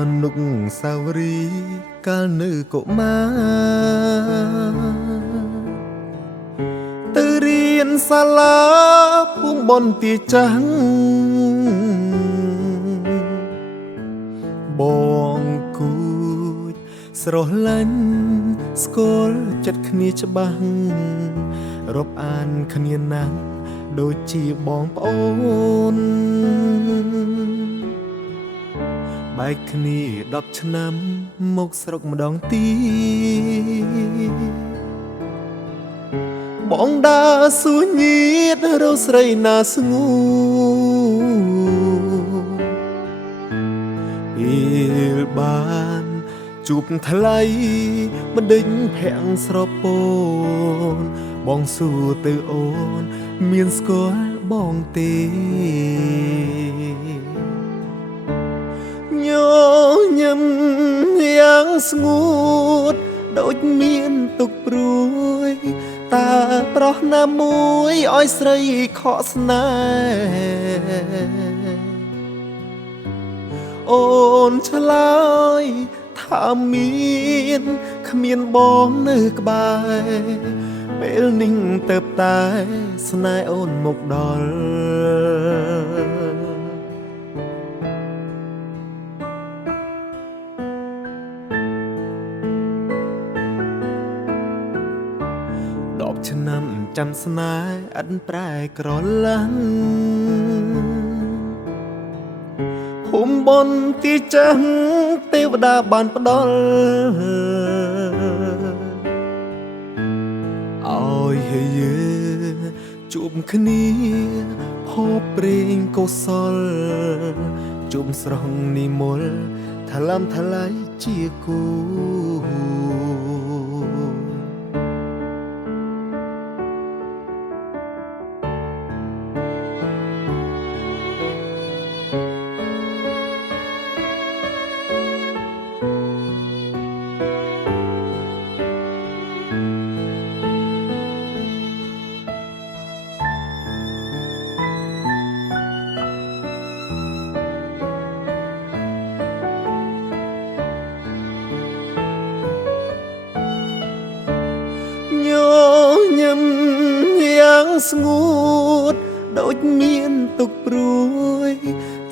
អនុស្សាវរីយ៍កាលនៅកុមារទៅរៀនសាលាភូមិបន្ទាយចាស់បងគូចស្រឡាញ់ស្គាល់ចិត្តគ្នាច្បាស់រាប់អានគ្នាណាស់ដូចជាបងប្អូនបែកគ្នា10ឆ្នាំមកស្រុកម្ដងទៀតបងដើរសួរញាតរកស្រីណាស្ងួនពេលបានជួបថ្លៃមិនដេញភាំងស្រពោនបងសួរទៅអូនមានស្គាល់បងទេញញឹមយ៉ាងស្ងួតដូចមានទុកព្រួយតើប្រុសណាមួយឲ្យស្រីខកស្នេហ៍អូនឆ្លើយថាមានគ្មានបងនៅក្បែរពេលនេះទៅតែស្នេហ៍អូនមកដល់10ឆ្នាំចាំស្នេហ៍ឥតប្រែក្រឡាំភូមិបន្ទាយចាស់ទេវតាបានផ្ដល់ឲ្យយើងជួបគ្នាហូបព្រេងកុសលជុំស្រស់និមលថ្លំថ្លៃជាគូញញឹមយ៉ាងស្ងួតដូចមានទុកព្រួយ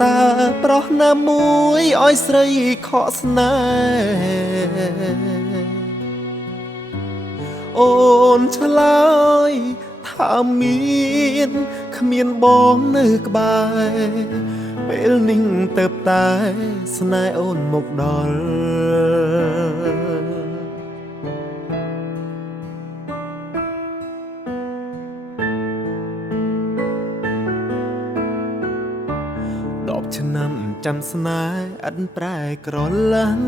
តើប្រុសណាមួយឲ្យស្រីខកស្នេហ៍អូនឆ្លើយថាមានគ្មានបងនៅក្បែរពេលនេះទៅតែស្នេហ៍អូនមកដល់10ឆ្នាំចាំស្នេហ៍ឥតប្រែក្រឡាំ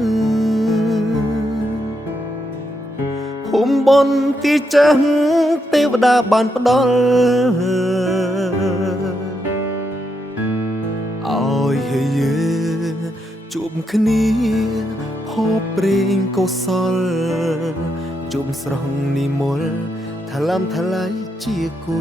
ភូមិបន្ទាយចាស់ទេវតាបានផ្ដល់ឲ្យយើងជួបគ្នាហូបព្រេងកុសលជុំស្រស់និមលថ្លំថ្លៃជាគូ